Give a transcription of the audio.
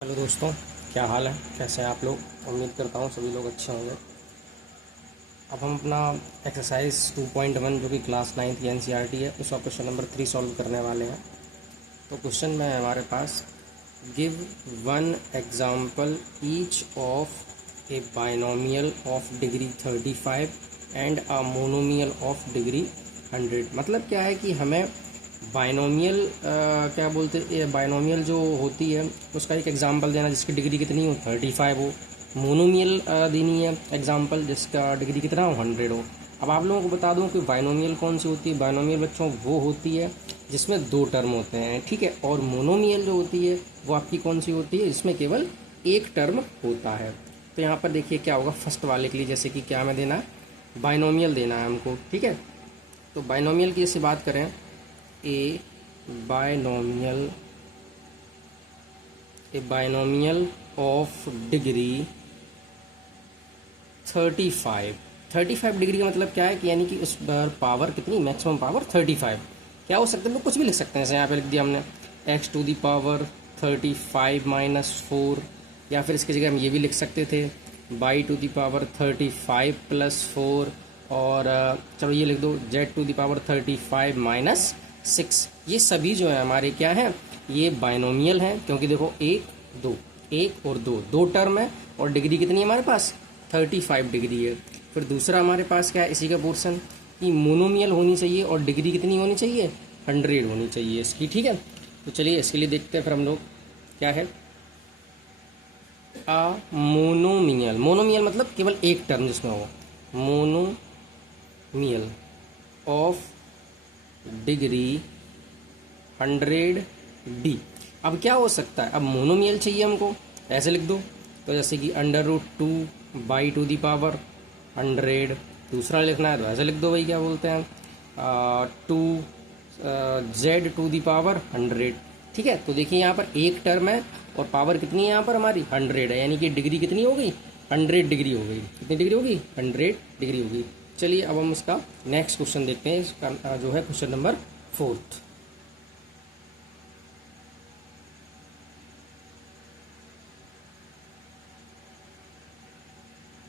Hello दोस्तों, क्या हाल है? कैसे हैं आप लोग? उम्मीद करता हूँ सभी लोग अच्छे होंगे। अब हम अपना एक्सरसाइज 2.1 जो कि क्लास 9th की एनसीईआरटी है उसका क्वेश्चन नंबर 3 सॉल्व करने वाले हैं। तो क्वेश्चन में है हमारे पास, give one example each of a binomial of degree 35 and a monomial of degree 100। मतलब क्या है कि हमें बाइनोमियल क्या बोलते हैं, बाइनोमियल जो होती है उसका एक एग्जांपल देना जिसकी डिग्री कितनी हो 35 हो। मोनोमियल देनी है एग्जांपल जिसका डिग्री कितना हो 100 हो। अब आप लोगों को बता दूं कि बाइनोमियल कौन सी होती है। बाइनोमियल बच्चों वो होती है जिसमें दो टर्म होते हैं, ठीक है। और मोनोमियल जो होती है वो आपकी कौन सी होती है, जिसमें केवल एक टर्म होता है। तो यहाँ पर देखिए क्या होगा फर्स्ट वाले के लिए, जैसे कि क्या हमें देना है, बाइनोमियल देना है हमको, ठीक है। तो बाइनोमियल की जैसे बात करें, ए बाइनोमियल ऑफ डिग्री 35 डिग्री का मतलब क्या है कि यानी कि उस पर पावर कितनी, मैक्सिमम पावर 35। क्या हो सकता है, लोग कुछ भी लिख सकते हैं। जैसे यहाँ पे लिख दिया हमने x to the power 35 minus 4, या फिर इसकी जगह हम ये भी लिख सकते थे y to the power 35 plus 4, और चलो ये लिख दो z to the power 35 minus 6। ये सभी जो है हमारे क्या हैं, ये बाइनोमियल हैं, क्योंकि देखो एक और दो टर्म है और डिग्री कितनी है हमारे पास 35 डिग्री है। फिर दूसरा हमारे पास क्या है इसी का पोर्शन, कि मोनोमियल होनी चाहिए और डिग्री कितनी होनी चाहिए 100 होनी चाहिए इसकी, ठीक है। तो चलिए इसके लिए देखते हैं फिर हम लोग क्या है। मोनोमियल मतलब केवल एक टर्म जिसमें हो, मोनोमियल ऑफ डिग्री 100 डी। अब क्या हो सकता है, अब मोनोमियल चाहिए हमको, ऐसे लिख दो। तो जैसे कि √2 बाई टू दी पावर 100। दूसरा लिखना है तो ऐसे लिख दो भाई, क्या बोलते हैं 2 z टू दी पावर 100, ठीक है। तो देखिए यहाँ पर एक टर्म है और पावर कितनी है यहाँ पर हमारी 100 है, यानी कि डिग्री कितनी हो गई 100 डिग्री हो गई। कितनी डिग्री होगी 100 डिग्री होगी। चलिए अब हम उसका नेक्स्ट क्वेश्चन देखते हैं, इसका जो है क्वेश्चन नंबर 4।